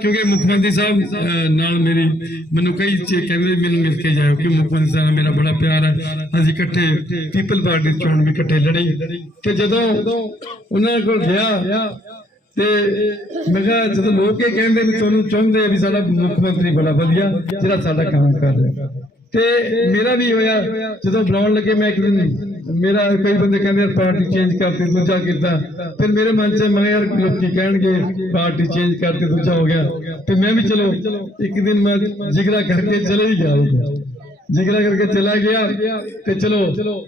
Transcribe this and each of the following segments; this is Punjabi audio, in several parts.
ਕਿਉਂਕਿ ਮੁੱਖ ਮੰਤਰੀ ਸਾਹਿਬ ਨਾਲ ਮੇਰੀ, ਮੈਨੂੰ ਕਈ ਕਹਿੰਦੇ ਮੈਨੂੰ ਮਿਲ ਕੇ ਜਾਇਓ ਕਿ ਮੁੱਖ ਮੰਤਰੀ ਸਾਹਿਬ ਨਾਲ ਮੇਰਾ ਬੜਾ ਪਿਆਰ ਹੈ। ਅਸੀਂ ਇਕੱਠੇ ਪੀਪਲ ਪਾਰਟੀ ਚੋਣ ਵੀ ਇਕੱਠੇ ਲੜੀ। ਤੇ ਜਦੋਂ ਉਹਨਾਂ ਕੋਲ ਗਿਆ, ਤੇ ਮੈਂ ਕਿਹਾ, ਜਦੋਂ ਲੋਕ ਇਹ ਕਹਿੰਦੇ ਵੀ ਤੁਹਾਨੂੰ ਚਾਹੁੰਦੇ ਆ ਵੀ ਸਾਡਾ ਮੁੱਖ ਮੰਤਰੀ ਬੜਾ ਵਧੀਆ, ਜਿਹੜਾ ਸਾਡਾ ਕੰਮ ਕਰ ਰਿਹਾ। ਤੇ ਮੇਰਾ ਵੀ ਹੋਇਆ, ਜਦੋਂ ਬੁਲਾਉਣ ਲੱਗੇ ਮੈਂ ਇੱਕ ਦਿਨ, ਮੇਰਾ ਕਈ ਬੰਦੇ ਕਹਿੰਦੇ ਯਾਰ ਪਾਰਟੀ ਚੇਂਜ ਕਰਤੀ, ਦੂਜਾ ਕੀਤਾ। ਫਿਰ ਮੇਰੇ ਮਨ 'ਚ ਮੈਂ ਯਾਰ ਲੋਕੀ ਕਹਿਣਗੇ ਪਾਰਟੀ ਚੇਂਜ ਕਰਤੀ ਦੂਜਾ ਹੋ ਗਿਆ। ਤੇ ਮੈਂ ਵੀ ਚਲੋ, ਇੱਕ ਦਿਨ ਮੈਂ ਜਿਗਰਾ ਕਰਕੇ ਚਲੇ ਹੀ ਗਿਆ ਜਿਗਰਾ ਕਰਕੇ ਚਲਾ ਗਿਆ ਤੇ ਚਲੋ,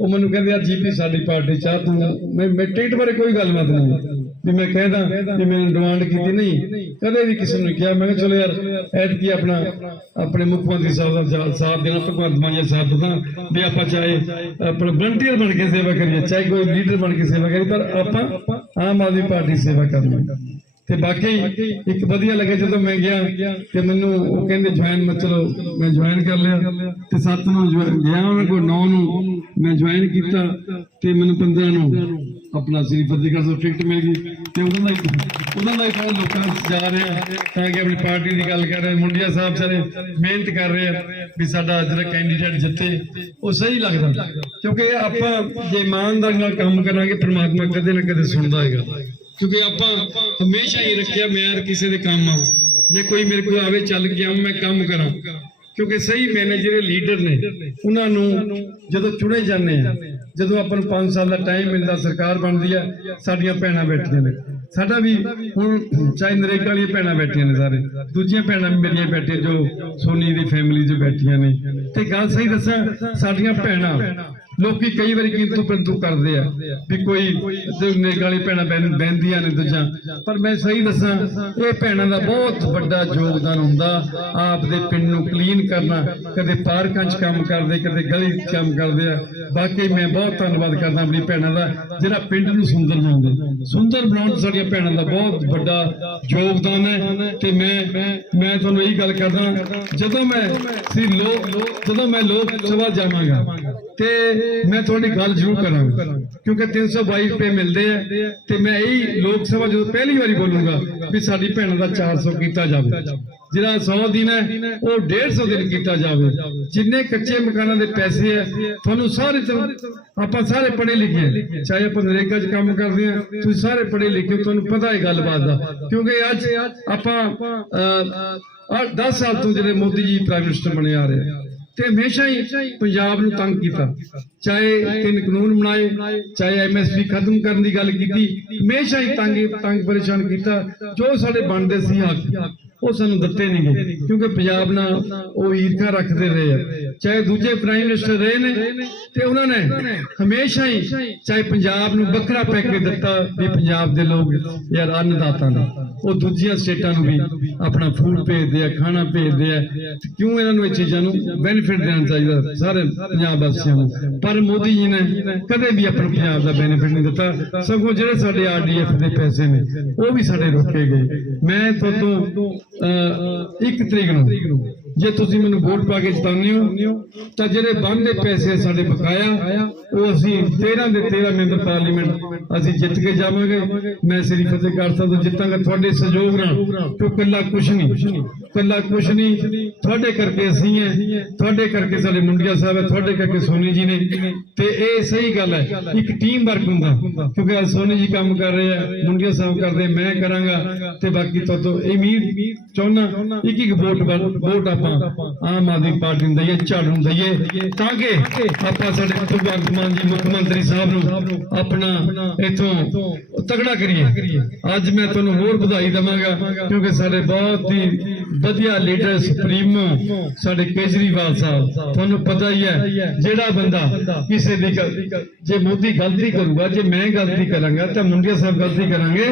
ਉਹ ਮੈਨੂੰ ਕਹਿੰਦੇ ਯਾਰ ਜੀਪੀ ਸਾਡੀ ਪਾਰਟੀ ਚਾਹ ਤੂੰ ਮੈਂ ਮੈਂ ਟਿਕਟ ਬਾਰੇ ਕੋਈ ਗੱਲਬਾਤ ਨਹੀਂ। ਵੀ ਮੈਂ ਕਹਿੰਦਾ ਕਿ ਮੈਨੂੰ ਡਿਮਾਂਡ ਕੀਤੀ ਨਹੀਂ। ਕਦੇ ਵੀ ਕਿਸੇ ਨੂੰ ਕਿਹਾ, ਮੈਂ ਚਲੋ ਯਾਰ, ਐਤਕੀ ਆਪਣਾ, ਆਪਣੇ ਮੁੱਖ ਮੰਤਰੀ ਸਾਹਿਬ ਦਾ ਜਾ- ਸਾਥ ਦੇਣਾ, ਭਗਵੰਤ ਮਾਨ ਜੀ ਸਾਥ ਦੇਣਾ ਵੀ ਆਪਾਂ ਚਾਹੇ ਆਪਣਾ ਵਲੰਟੀਅਰ ਬਣ ਕੇ ਸੇਵਾ ਕਰੀਏ, ਚਾਹੇ ਕੋਈ ਲੀਡਰ ਬਣ ਕੇ ਸੇਵਾ ਕਰੀਏ, ਪਰ ਆਪਾਂ ਆਮ ਆਦਮੀ ਪਾਰਟੀ ਸੇਵਾ ਕਰਨੀ ਤੇ ਬਾਕੀ ਇੱਕ ਵਧੀਆ ਲੱਗਿਆ ਜਦੋਂ ਮੈਂ ਗਿਆ ਤੇ ਮੈਨੂੰ ਉਹ ਕਹਿੰਦੇ ਜੁਆਇਨ ਮੈਂ, ਚਲੋ, ਮੈਂ ਜੁਆਇਨ ਕਰ ਲਿਆ। ਤੇ 7 ਨੂੰ ਗਿਆ ਮੈਂ ਕੋਈ 9 ਨੂੰ ਮੈਂ ਜੁਆਇਨ ਕੀਤਾ ਤੇ ਮੈਨੂੰ 15 ਨੂੰ ਆਪਣਾ ਸ੍ਰੀ ਫਤਿਹਗੜ੍ਹ ਤੋਂ ਟਿਕਟ ਮਿਲ ਗਈ ਤੇ ਉਹਨਾਂ ਦਾ ਉਹਨਾਂ ਦਾ ਹੀ ਲੋਕਾਂ ਜਾ ਰਿਹਾ ਤਾਂ ਕਿ ਆਪਣੀ ਪਾਰਟੀ ਦੀ ਗੱਲ ਕਰ ਰਹੇ ਮੁੰਡਿਆ ਸਾਹਿਬ ਸਾਰੇ ਮਿਹਨਤ ਕਰ ਰਹੇ ਆ ਵੀ ਸਾਡਾ ਜਿਹੜਾ ਕੈਂਡੀਡੇਟ ਜਿੱਤੇ, ਉਹ ਸਹੀ ਲੱਗਦਾ। ਕਿਉਂਕਿ ਆਪਾਂ ਜੇ ਇਮਾਨਦਾਰੀ ਨਾਲ ਕੰਮ ਕਰਾਂਗੇ, ਪ੍ਰਮਾਤਮਾ ਕਦੇ ਨਾ ਕਦੇ ਸੁਣਦਾ ਹੈਗਾ। ਕਿਉਂਕਿ ਆਪਾਂ ਹਮੇਸ਼ਾ ਹੀ ਰੱਖਿਆ, ਮੈਂ ਯਾਰ ਕਿਸੇ ਦੇ ਕੰਮ ਆ। ਜੇ ਕੋਈ ਮੇਰੇ ਕੋਲ ਆਵੇ, ਚੱਲ ਗਿਆ ਮੈਂ ਕੰਮ ਕਰਾਂ। ਕਿਉਂਕਿ ਸਹੀ ਮੈਨੇਜਰ ਲੀਡਰ ਨੇ। ਉਹਨਾਂ ਨੂੰ ਜਦੋਂ ਚੁਣੇ ਜਾਂਦੇ ਆ, ਜਦੋਂ ਆਪਾਂ ਨੂੰ 5 ਸਾਲ ਦਾ ਟਾਈਮ ਮਿਲਦਾ, ਸਰਕਾਰ ਬਣਦੀ ਆ, ਸਾਡੀਆਂ ਭੈਣਾਂ ਬੈਠੀਆਂ ਨੇ। ਸਾਡਾ ਵੀ ਹੁਣ ਚਾਹੇ ਨਰੇਗਾ ਵਾਲੀਆਂ ਭੈਣਾਂ ਬੈਠੀਆਂ ਨੇ ਸਾਰੇ, ਦੂਜੀਆਂ ਭੈਣਾਂ ਵੀ ਮੇਰੀਆਂ ਬੈਠੀਆਂ ਜੋ ਸੋਨੀ ਦੀ ਫੈਮਿਲੀ 'ਚ ਬੈਠੀਆਂ ਨੇ। ਤੇ ਗੱਲ ਸਹੀ ਦੱਸਾਂ, ਸਾਡੀਆਂ ਭੈਣਾਂ ਲੋਕੀ ਕਈ ਵਾਰੀ ਕਿੰਤੂ ਪਰੰਤੂ ਕਰਦੇ ਆ ਵੀ ਕੋਈ ਨਰੇਗਾ ਵਾਲੀ ਭੈਣਾਂ ਬਹਿੰਦੀਆਂ ਨੇ ਦੂਜਾ। ਪਰ ਮੈਂ ਸਹੀ ਦੱਸਾਂ, ਇਹ ਭੈਣਾਂ ਦਾ ਬਹੁਤ ਵੱਡਾ ਯੋਗਦਾਨ ਹੁੰਦਾ। ਆਪ ਦੇ ਪਿੰਡ ਨੂੰ ਕਲੀਨ ਕਰਨਾ। ਕਦੇ ਪਾਰਕਾਂ 'ਚ ਕੰਮ ਕਰਦੇ, ਕਦੇ ਗਲੀ 'ਚ ਕੰਮ ਕਰਦੇ ਆ। ਬਾਕੀ ਮੈਂ ਬਹੁਤ ਧੰਨਵਾਦ ਕਰਦਾ ਆਪਣੀ ਭੈਣਾਂ ਦਾ, ਜਿਹੜਾ ਪਿੰਡ ਨੂੰ ਸੁੰਦਰ ਬਣਾਉਂਦੇ। ਸੁੰਦਰ ਬਣਾਉਣ 'ਚ ਸਾਡੀਆਂ ਭੈਣਾਂ ਦਾ ਬਹੁਤ ਵੱਡਾ ਯੋਗਦਾਨ ਹੈ। ਤੇ ਮੈਂ ਮੈਂ ਤੁਹਾਨੂੰ ਇਹੀ ਗੱਲ ਕਰਦਾ, ਜਦੋਂ ਮੈਂ ਸੀ ਲੋਕ ਜਦੋਂ ਮੈਂ ਲੋਕ ਸਭਾ ਜਾਵਾਂਗਾ ਤੇ ਮੈਂ ਤੁਹਾਡੀ ਗੱਲ ਜ਼ਰੂਰ ਕਰਾਂਗਾ। ਕਿਉਂਕਿ 322 ਰੁਪਏ ਮਿਲਦੇ ਆ ਤੇ ਮੈਂ ਇਹੀ ਲੋਕ ਸਭਾ ਜਦੋਂ ਪਹਿਲੀ ਵਾਰੀ ਬੋਲੂੰਗਾ ਵੀ ਸਾਡੀ ਭੈਣਾਂ ਦਾ 400 ਕੀਤਾ ਜਾਵੇ। ਜਿਹੜਾ 100 ਦਿਨ ਹੈ ਉਹ 150 ਦਿਨ ਕੀਤਾ ਜਾਵੇ। ਜਿੰਨੇ ਕੱਚੇ ਮਕਾਨਾਂ ਦੇ ਪੈਸੇ ਹੈ ਤੁਹਾਨੂੰ ਸਾਰੇ ਤਰ੍ਹਾਂ ਆਪਾਂ ਸਾਰੇ ਪੜ੍ਹੇ ਲਿਖੇ ਚਾਹੇ ਆਪਾਂ ਨਰੇਗਾ 'ਚ ਕੰਮ ਕਰਦੇ ਹਾਂ ਤੁਸੀਂ ਸਾਰੇ ਪੜੇ ਲਿਖੇ ਹੋ, ਤੁਹਾਨੂੰ ਪਤਾ ਹੈ ਗੱਲਬਾਤ ਦਾ। ਕਿਉਂਕਿ ਅੱਜ ਆਪਾਂ 10 ਸਾਲ ਤੋਂ ਜਿਹੜੇ ਮੋਦੀ ਜੀ ਪ੍ਰਾਈਮ ਮਿਨਿਸਟਰ ਬਣੇ ਆ ਰਹੇ ਤੇ ਹਮੇਸ਼ਾ ਹੀ ਪੰਜਾਬ ਨੂੰ ਤੰਗ ਕੀਤਾ। ਚਾਹੇ ਤਿੰਨ ਕਾਨੂੰਨ ਬਣਾਏ, ਚਾਹੇ ਐਮਐਸਪੀ ਖਤਮ ਕਰਨ ਦੀ ਗੱਲ ਕੀਤੀ, ਹਮੇਸ਼ਾ ਹੀ ਤੰਗ ਤੰਗ ਪਰੇਸ਼ਾਨ ਕੀਤਾ, ਜੋ ਸਾਡੇ ਬਣਦੇ ਸੀ ਹੱਕ ਉਹ ਸਾਨੂੰ ਦਿੱਤੇ ਨਹੀਂ ਗਏ, ਕਿਉਂਕਿ ਪੰਜਾਬ ਨਾਲ ਉਹ ਈਰਖਾ ਰੱਖਦੇ ਰਹੇ ਆ। ਚਾਹੇ ਦੂਜੇ ਪ੍ਰਾਈਮ ਮਿਨਿਸਟਰ ਰਹੇ ਨੇ ਤੇ ਉਹਨਾਂ ਨੇ ਹਮੇਸ਼ਾ ਹੀ ਚਾਹੇ ਪੰਜਾਬ ਨੂੰ ਵੱਖਰਾ ਪੈਕੇਜ ਦਿੱਤਾ ਵੀ ਪੰਜਾਬ ਦੇ ਲੋਕ ਯਾਰ ਅੰਨਦਾਤਾ ਨੇ। ਉਹ ਦੂਜੀਆਂ ਸਟੇਟਾਂ ਨੂੰ ਵੀ ਆਪਣਾ ਫੂਡ ਭੇਜਦੇ ਆ, ਖਾਣਾ ਭੇਜਦੇ ਆ। ਕਿਉਂ ਇਹਨਾਂ ਨੂੰ ਇਹ ਚੀਜ਼ਾਂ ਨੂੰ ਬੈਨੀਫਿਟ ਦੇਣਾ ਚਾਹੀਦਾ ਸਾਰੇ ਪੰਜਾਬ ਵਾਸੀਆਂ ਨੂੰ? ਪਰ ਮੋਦੀ ਜੀ ਨੇ ਕਦੇ ਵੀ ਆਪਣੇ ਪੰਜਾਬ ਦਾ ਬੈਨੀਫਿਟ ਨਹੀਂ ਦਿੱਤਾ। ਸਗੋਂ ਜਿਹੜੇ ਸਾਡੇ ਆਰਡੀਐਫ ਦੇ ਪੈਸੇ ਨੇ, ਉਹ ਵੀ ਸਾਡੇ ਰੋਕੇ ਗਏ। ਮੈਂ ਤੁਹਾਡੇ ਤੋਂ ਇੱਕ ਤਰੀਕ ਨੂੰ। ਜੇ ਤੁਸੀਂ ਮੈਨੂੰ ਵੋਟ ਪਾ ਕੇ ਜਿਤਾਉਂਦੇ ਹੋ, ਤਾਂ ਜਿਹੜੇ ਬੰਦੇ ਪੈਸੇ ਸਾਡੇ ਬਕਾਇਆ ਉਹ ਅਸੀਂ 13 ਦੇ 13 ਮੈਂਬਰ ਪਾਰਲੀਮੈਂਟ ਅਸੀਂ ਜਿੱਤ ਕੇ ਜਾਵਾਂਗੇ। ਮੈਂ ਸ੍ਰੀ ਫਤਿਹਗੜ੍ਹ ਸਾਹਿਬ ਤੋਂ ਜਿੱਤਾਂਗਾ। ਤੁਹਾਡੇ ਸਹਿਯੋਗ ਨਾਲ, ਕਿਉਂ ਕੱਲਾ ਕੁਛ ਨਹੀਂ ਕੱਲਾ ਕੁਛ ਨਹੀਂ। ਤੁਹਾਡੇ ਕਰਕੇ ਅਸੀਂ ਹੈ, ਤੁਹਾਡੇ ਕਰਕੇ ਸਾਡੇ ਮੁੰਡਿਆ ਸਾਹਿਬ ਹੈ, ਤੁਹਾਡੇ ਕਰਕੇ ਸੋਨੀ ਜੀ ਨੇ। ਤੇ ਇਹ ਸਹੀ ਗੱਲ ਹੈ, ਇੱਕ ਟੀਮ ਵਰਕ ਹੁੰਦਾ, ਕਿਉਂਕਿ ਅੱਜ ਸੋਨੀ ਜੀ ਕੰਮ ਕਰ ਰਹੇ ਆ, ਮੁੰਡਿਆ ਸਾਹਿਬ ਕਰਦੇ, ਮੈਂ ਕਰਾਂਗਾ। ਤੇ ਬਾਕੀ ਤੋਂ ਤੋਂ ਇਹ ਉਮੀਦ ਚਾਹੁੰਦਾ ਇੱਕ ਇੱਕ ਵੋਟ ਵੋਟ ਆਪਾਂ ਆਮ ਆਦਮੀ ਪਾਰਟੀ ਨੂੰ ਦਈਏ, ਝਾੜੂ ਨੂੰ ਦਈਏ, ਤਾਂ ਕਿ ਆਪਾਂ ਸਾਡੇ ਭਗਵੰਤ ਮਾਨ ਜੀ, ਮੁੱਖ ਮੰਤਰੀ ਸਾਹਿਬ ਨੂੰ ਆਪਣਾ ਇਥੋਂ ਤਗੜਾ ਕਰੀਏ। ਅੱਜ ਮੈਂ ਤੁਹਾਨੂੰ ਹੋਰ ਵਧਾਈ ਦਵਾਂਗਾ, ਕਿਉਂਕਿ ਸਾਡੇ ਬਹੁਤ ਹੀ ਵਧੀਆ ਲੀਡਰ ਸੁਪਰੀਮੋ ਸਾਡੇ ਕੇਜਰੀਵਾਲ ਸਾਹਿਬ ਤੁਹਾਨੂੰ ਪਤਾ ਹੀ ਹੈ ਜਿਹੜਾ ਬੰਦਾ ਕਿਸੇ ਦੀ ਗੱਲ- ਜੇ ਮੋਦੀ ਗਲਤੀ ਕਰੂਗਾ ਜੇ ਮੈਂ ਗਲਤੀ ਕਰਾਂਗਾ ਤਾਂ ਮੁੰਡਿਆ ਸਾਹਿਬ ਗਲਤੀ ਕਰਾਂਗੇ।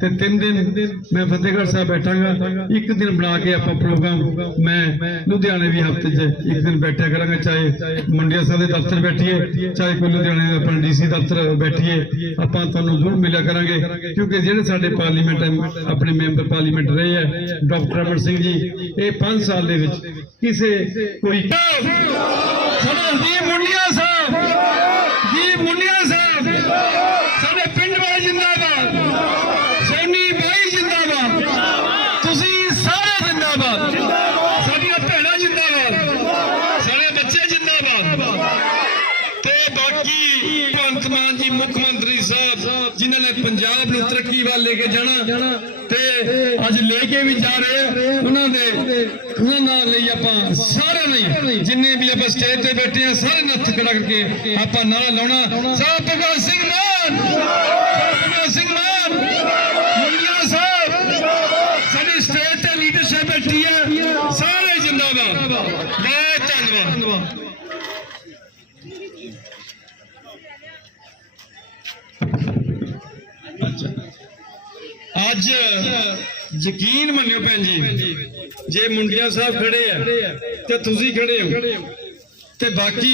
ਤੇ ਤਿੰਨ ਦਿਨ ਮੈਂ ਫਤਿਹਗੜ੍ਹ ਸਾਹਿਬ ਬੈਠਾਂਗਾ। ਇੱਕ ਦਿਨ ਬਣਾ ਕੇ ਆਪਾਂ ਪ੍ਰੋਗਰਾਮ ਮੈਂ ਲੁਧਿਆਣੇ ਵੀ ਹਫ਼ਤੇ 'ਚ ਇੱਕ ਦਿਨ ਬੈਠਿਆ ਕਰਾਂਗਾ ਚਾਹੇ ਮੁੰਡਿਆ ਸਾਹਿਬ ਦੇ ਦਫ਼ਤਰ ਬੈਠੀਏ ਚਾਹੇ ਕੋਈ ਲੁਧਿਆਣੇ ਦਾ ਆਪਣਾ ਡੀਸੀ ਦਫ਼ਤਰ ਬੈਠੀਏ ਆਪਾਂ ਤੁਹਾਨੂੰ ਜ਼ਰੂਰ ਮਿਲਿਆ ਕਰਾਂਗੇ। ਕਿਉਂਕਿ ਜਿਹੜੇ ਸਾਡੇ ਪਾਰਲੀਮੈਂਟ ਹੈ, ਆਪਣੇ ਮੈਂਬਰ ਪਾਰਲੀਮੈਂਟ ਰਹੇ ਆ ਡਾਕਟਰ ਗੁਰਮਨ ਸਿੰਘ ਜੀ, ਇਹ 5 ਸਾਲ ਦੇ ਵਿੱਚ ਕਿਸੇ ਕੋਈ ਸਾਡੇ ਮੁੰਡਿਆ ਸਾਹਿਬ ਜੀ ਮੁੰਡਿਆ ਸਾਹਿਬ, ਸਾਡੇ ਪਿੰਡ ਵਾਲੇ ਜਿੰਦਾਬਾਦ, ਸੈਨੀ ਬਾਈ ਜਿੰਦਾਬਾਦ, ਤੁਸੀਂ ਸਾਰੇ ਜਿੰਦਾਬਾਦ, ਸਾਡੀਆਂ ਭੈਣਾਂ ਜਿੰਦਾਬਾਦ, ਸਾਡੇ ਬੱਚੇ ਜਿੰਦਾਬਾਦ। ਤੇ ਬਾਕੀ ਭਗਵੰਤ ਮਾਨ ਜੀ, ਮੁੱਖ ਮੰਤਰੀ ਸਾਹਿਬ, ਜਿਨ੍ਹਾਂ ਨੇ ਪੰਜਾਬ ਨੂੰ ਤਰੱਕੀ ਵੱਲ ਲੈ ਕੇ ਜਾਣਾ ਤੇ ਅੱਜ ਲੈ ਕੇ ਵੀ ਜਾ ਰਹੇ ਆ। ਉਹਨਾਂ ਦੇ ਉਹਨਾਂ ਨਾਲ ਲਈ ਆਪਾਂ ਸਾਰਿਆਂ ਨਹੀਂ ਜਿੰਨੇ ਵੀ ਆਪਾਂ ਸਟੇਜ ਤੇ ਬੈਠੇ ਆ, ਸਾਰੇ ਨੂੰ ਹੱਥ ਖੜਾ ਕਰਕੇ ਆਪਾਂ ਨਾਲ ਲਾਉਣਾ। ਸਾਹਿਬ ਭਗਤ ਸਿੰਘ ਮਾਨ ਸਾਹਿਬ ਭਗਤ ਸਿੰਘ ਮਾਨ ਅੱਜ ਯਕੀਨ ਮੰਨਿਓ ਭੈਣ ਜੀ, ਜੇ ਮੁੰਡਿਆ ਸਾਹਿਬ ਖੜੇ ਆ, ਤੇ ਤੁਸੀਂ ਖੜੇ ਹੋ। ਤੇ ਬਾਕੀ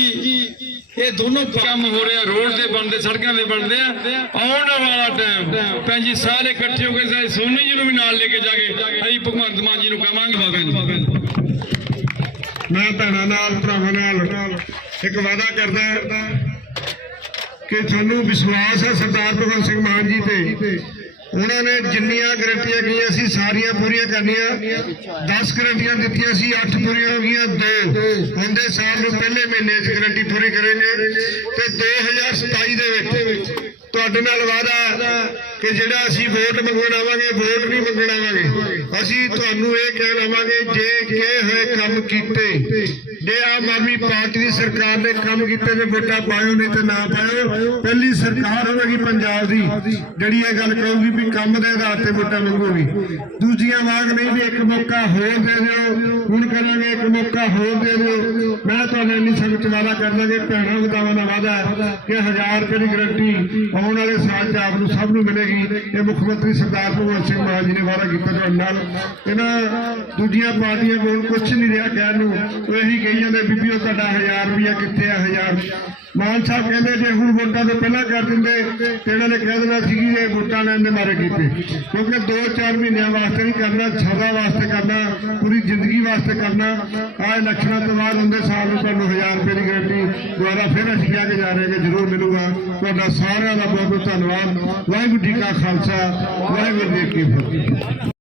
ਇਹ ਦੋਨੋਂ ਕੰਮ ਹੋ ਰਿਹਾ, ਰੋਡ ਦੇ ਬਣਦੇ, ਸੜਕਾਂ ਦੇ ਬਣਦੇ ਆ, ਆਉਣ ਵਾਲਾ ਟਾਈਮ ਭੈਣ ਜੀ, ਸਾਰੇ ਇਕੱਠੇ ਹੋ ਕੇ ਸਾਰੇ ਸੋਨੀ ਜੀ ਨੂੰ ਵੀ ਨਾਲ ਲੈ ਕੇ ਜਾਗੇ। ਅਸੀਂ ਭਗਵੰਤ ਮਾਨ ਜੀ ਨੂੰ ਕਵਾਂਗੇ ਬਾਬੇ ਨੂੰ ਮੈਂ ਭੈਣਾਂ ਨਾਲ, ਭਰਾਵਾਂ ਨਾਲ ਇੱਕ ਵਾਅਦਾ ਕਰਦਾ ਕਿ ਤੁਹਾਨੂੰ ਵਿਸ਼ਵਾਸ ਹੈ ਸਰਦਾਰ ਭਗਵੰਤ ਸਿੰਘ ਮਾਨ ਜੀ ਤੇ ਉਹਨਾਂ ਨੇ ਜਿੰਨੀਆਂ ਗਰੰਟੀਆਂ ਗਈਆਂ ਸੀ, ਸਾਰੀਆਂ ਪੂਰੀਆਂ ਕਰਨੀਆਂ। 10 ਗਰੰਟੀਆਂ ਦਿੱਤੀਆਂ ਸੀ 8 ਪੂਰੀਆਂ ਹੋ ਗਈਆਂ 2 ਹੁੰਦੇ ਸਾਲ ਨੂੰ ਪਹਿਲੇ ਮਹੀਨੇ 'ਚ ਗਰੰਟੀ ਪੂਰੀ ਕਰਾਂਗੇ। ਤੇ 2027 ਦੇ ਵਿੱਚ ਤੁਹਾਡੇ ਨਾਲ ਵਾਅਦਾ ਕਿ ਜਿਹੜਾ ਅਸੀਂ ਵੋਟ ਮੰਗਣ ਆਵਾਂਗੇ, ਵੋਟ ਨਹੀਂ ਮੰਗਣ ਆਵਾਂਗੇ। ਅਸੀਂ ਤੁਹਾਨੂੰ ਇਹ ਕਹਿਣ ਆਵਾਂਗੇ, ਜੇ ਕਹੇ ਹੋਏ ਕੰਮ ਕੀਤੇ, ਜੇ ਆਮ ਆਦਮੀ ਪਾਰਟੀ ਦੀ ਸਰਕਾਰ ਨੇ ਕੰਮ ਕੀਤੇ ਨੇ ਵੋਟਾਂ ਪਾਇਓ, ਨਹੀਂ ਤੇ ਨਾ ਪਾਇਓ। ਪਹਿਲੀ ਸਰਕਾਰ ਹੋਵੇਗੀ ਪੰਜਾਬ ਦੀ, ਜਿਹੜੀ ਇਹ ਗੱਲ ਕਹੂਗੀ ਵੀ ਕੰਮ ਦੇ ਆਧਾਰ ਤੇ ਵੋਟਾਂ ਮੰਗੂਗੀ। ਦੂਜੀਆਂ ਵਾਂਗ ਨਹੀਂ ਵੀ ਇੱਕ ਮੌਕਾ ਹੋਰ ਦੇ ਦਿਓ ਹੁਣ ਕਰਾਂਗੇ ਇੱਕ ਮੌਕਾ ਹੋਰ ਦੇ ਦਿਓ। ਮੈਂ ਤੁਹਾਨੂੰ ਇੰਨੀ ਸੰਗਤ ਵਾਦਾ ਕਰਦਾ ਕਿ ਭੈਣਾਂ ਵਿਦਾਵਾਂ ਦਾ ਵਾਦਾ ਹੈ ਕਿ 1000 ਰੁਪਏ ਦੀ ਗਰੰਟੀ ਆਉਣ ਵਾਲੇ ਸਾਲ 'ਚ ਆਪ ਨੂੰ ਸਭ ਨੂੰ ਮਿਲੇਗੀ। ਇਹ ਮੁੱਖ ਮੰਤਰੀ ਸਰਦਾਰ ਭਗਵੰਤ ਸਿੰਘ ਮਾਨ ਜੀ ਨੇ ਵਾਦਾ ਕੀਤਾ ਤੁਹਾਡੇ ਨਾਲ। ਇਹਨਾਂ ਦੂਜੀਆਂ ਪਾਰਟੀਆਂ ਕੋਲ ਕੁਝ ਨਹੀਂ ਰਿਹਾ ਕਹਿਣ ਨੂੰ। ਉਹ ਇਹੀ ਕਹੀ ਜਾਂਦੇ ਬੀਬੀਓ, ਤੁਹਾਡਾ 1000 ਰੁਪਇਆ ਕਿੱਥੇ ਆ 1000 ਮਾਨ ਸਾਹਿਬ ਕਹਿੰਦੇ ਜੇ ਹੁਣ ਵੋਟਾਂ ਤੋਂ ਪਹਿਲਾਂ ਕਰ ਦਿੰਦੇ, ਤੇ ਇਹਨਾਂ ਨੇ ਕਹਿ ਦੇਣਾ ਸੀ ਕਿ ਇਹ ਵੋਟਾਂ ਲੈਣ ਦੇ ਮਾਰੇ ਕੀਤੇ। ਕਿਉਂਕਿ 2-4 ਮਹੀਨਿਆਂ ਵਾਸਤੇ ਨਹੀਂ ਕਰਨਾ ਸਦਾ ਵਾਸਤੇ ਕਰਨਾ, ਪੂਰੀ ਜ਼ਿੰਦਗੀ ਵਾਸਤੇ ਕਰਨਾ। ਆਹ ਇਲੈਕਸ਼ਨਾਂ ਤੋਂ ਬਾਅਦ ਹੁੰਦੇ ਸਾਲ ਨੂੰ ਤੁਹਾਨੂੰ 1000 ਰੁਪਏ ਦੀ ਗਰੰਟੀ ਦੁਆਰਾ ਫਿਰ ਅਸੀਂ ਕਹਿ ਕੇ ਜਾ ਰਹੇ ਹਾਂ ਕਿ ਜ਼ਰੂਰ ਮਿਲੂਗਾ। ਤੁਹਾਡਾ ਸਾਰਿਆਂ ਦਾ ਬਹੁਤ ਬਹੁਤ ਧੰਨਵਾਦ। ਵਾਹਿਗੁਰੂ ਜੀ ਕਾ ਖਾਲਸਾ, ਵਾਹਿਗੁਰੂ ਜੀ ਕੀ ਫਤਿਹ।